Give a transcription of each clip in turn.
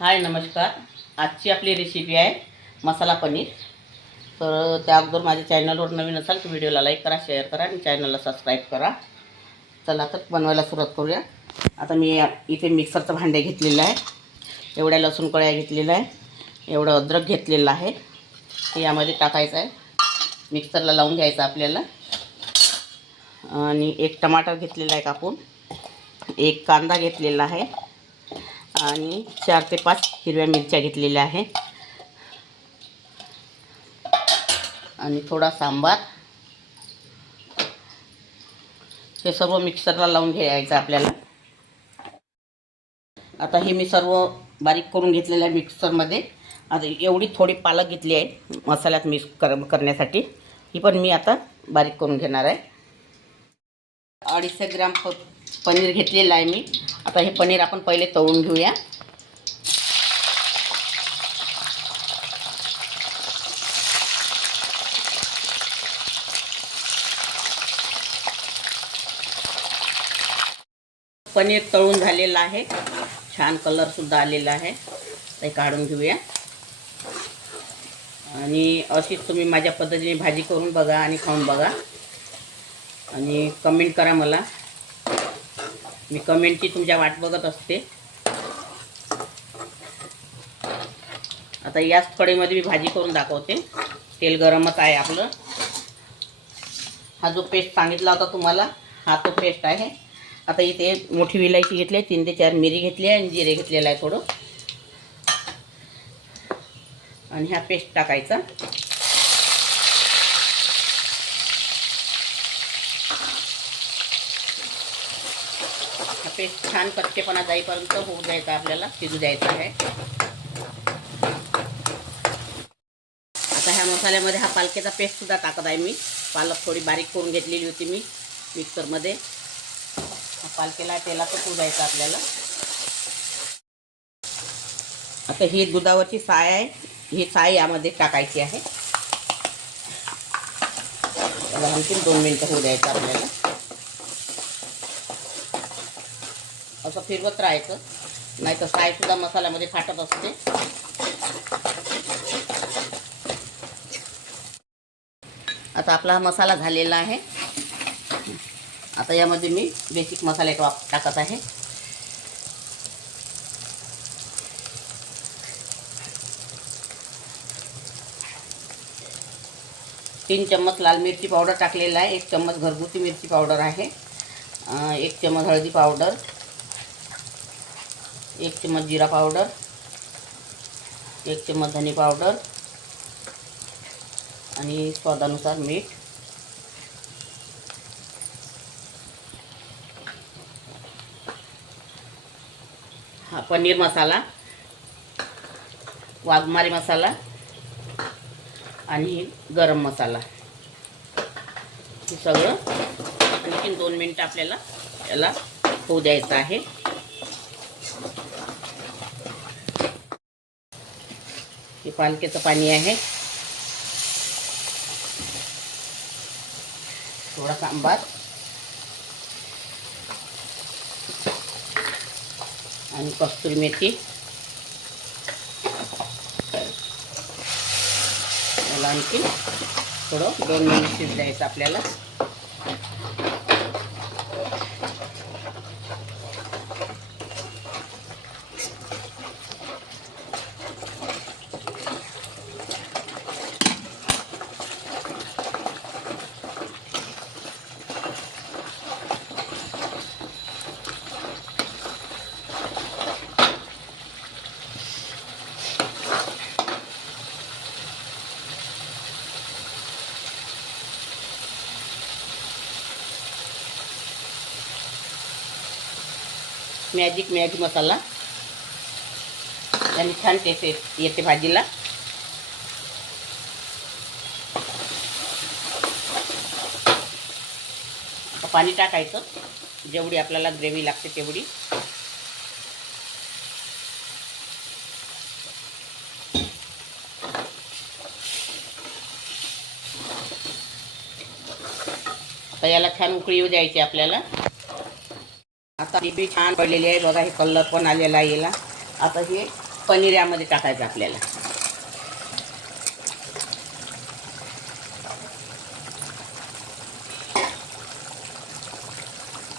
हाय नमस्कार. आजची आपली रेसिपी आहे मसाला पनीर. तर त्या अगोदर माझ्या चॅनलवर नवीन असाल तर व्हिडिओला लाईक करा, शेअर करा आणि चॅनलला सबस्क्राईब करा. चला तर बनवायला सुरुवात करूया. आता मी इथे मिक्सरचं भांडे घेतलेलं आहे, एवढ्या लसूण कळ्या घेतलेल्या आहे, एवढं अद्रक घेतलेलं आहे, हे यामध्ये टाकायचं आहे. मिक्सरला लावून घ्यायचं आपल्याला. आणि एक टमाटर घेतलेला आहे कापून, एक कांदा घेतलेला आहे आणि 4 ते 5 हिरव्या मिरच्या घेतलेल्या आहे आणि थोडा सांबार. हे सर्व मिक्सरला लावून घ्यायचं आपल्याला. आता हे मी सर्व बारीक करून घेतलेलं आहे मिक्सरमध्ये. आता एवढी थोडी पालक घेतली आहे मसाल्यात मिक्स करण्यासाठी, ही पण मी आता बारीक करून घेणार आहे. 250 ग्राम पनीर घेतलेलं आहे मी. आता हे पनीर आपण पहिले तळून घेऊया. पनीर तळून झालेलं आहे, छान कलरसुद्धा आलेला आहे. ते काढून घेऊया. आणि अशीच तुम्ही माझ्या पद्धतीने भाजी करून बघा आणि खाऊन बघा आणि कमेंट करा मला. मी कमेंटची तुमच्या वाट बघत असते. आता याच कढईमध्ये मी भाजी करून दाखवते. तेल गरमच आहे आपलं. हा जो पेस्ट सांगितला होता तुम्हाला, हा तो पेस्ट आहे. आता इथे मोठी विलायची घेतली आहे, 3 ते 4 मिरी घेतली आहे आणि जिरे घेतलेलं आहे थोडं. आणि हा पेस्ट टाकायचा. हा पेस्ट छान कच्चेपणा जाईपर्यंत होऊ द्यायचा, आपल्याला शिजू द्यायचा आहे. आता ह्या मसाल्यामध्ये हा पालकाचा पेस्टसुद्धा टाकत आहे मी. पालक थोडी बारीक करून घेतलेली होती मी मिक्सरमध्ये. पालकेला तेलातच होऊ द्यायचं आपल्याला. आता ही दुधावरची साय आहे, ही साय यामध्ये टाकायची आहे. त्याला आणखी 2 मिनिटं होऊ द्यायचं आपल्याला. असं फिरवत राहायचं, नाही तर सायसुद्धा मसाल्यामध्ये फाटत असते. आता आपला हा मसाला झालेला आहे. आता यामध्ये मी बेसिक मसाले टाकत आहे. तीन चम्मच लाल मिरची पावडर टाकलेला आहे, 1 चम्मच घरगुती मिरची पावडर आहे, 1 चम्मच हळदी पावडर, 1 चम्मच जिरा पावडर, 1 चम्मच धनी पावडर आणि स्वादानुसार मीठ. हा पनीर मसाला, वाघमारी मसाला आणि गरम मसाला, हे सगळं आणखी 2 मिनिटं आपल्याला याला होऊ द्यायचं आहे. हे पालकेचं पाणी आहे, थोडा सांबार आणि कस्तुरी मेथी. याला आणखी थोडं 2 मिनिट शिजवायचं आपल्याला. मॅगी मसाला, आणि छान टेस्ट येते भाजीला. आता पाणी टाकायचं, जेवढी आपल्याला ग्रेव्ही लागते तेवढी. आता याला छान उकळी येऊ द्यायची आपल्याला. आता ही बी छान पडलेली आहे बघा, हे कलर पण आलेला आहे याला. आता हे पनीर यामध्ये टाकायचं आपल्याला.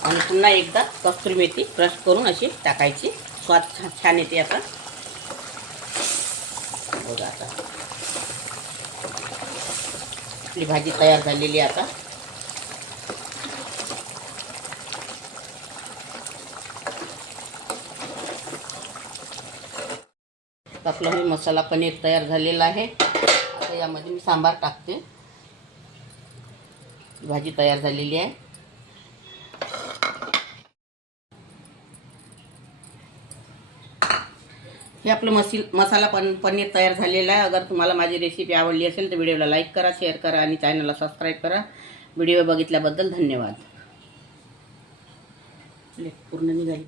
आणि पुन्हा एकदा कस्तुरी मेथी क्रश करून अशी टाकायची. स्वाद छान येते. आता बघा, आता आपली भाजी तयार झालेली आहे. आता आपला हे मसाला पनीर तयार झालेला आहे. आता यामध्ये मी सांबार टाकते. भाजी तयार झालेली आहे. हे आपलं मसाला पनीर तयार झालेला आहे. अगर तुम्हाला माझी रेसिपी आवडली असेल तर व्हिडिओला लाईक करा, शेअर करा आणि चॅनलला सबस्क्राईब करा. व्हिडिओ बघितल्याबद्दल धन्यवाद. पूर्ण निघाली.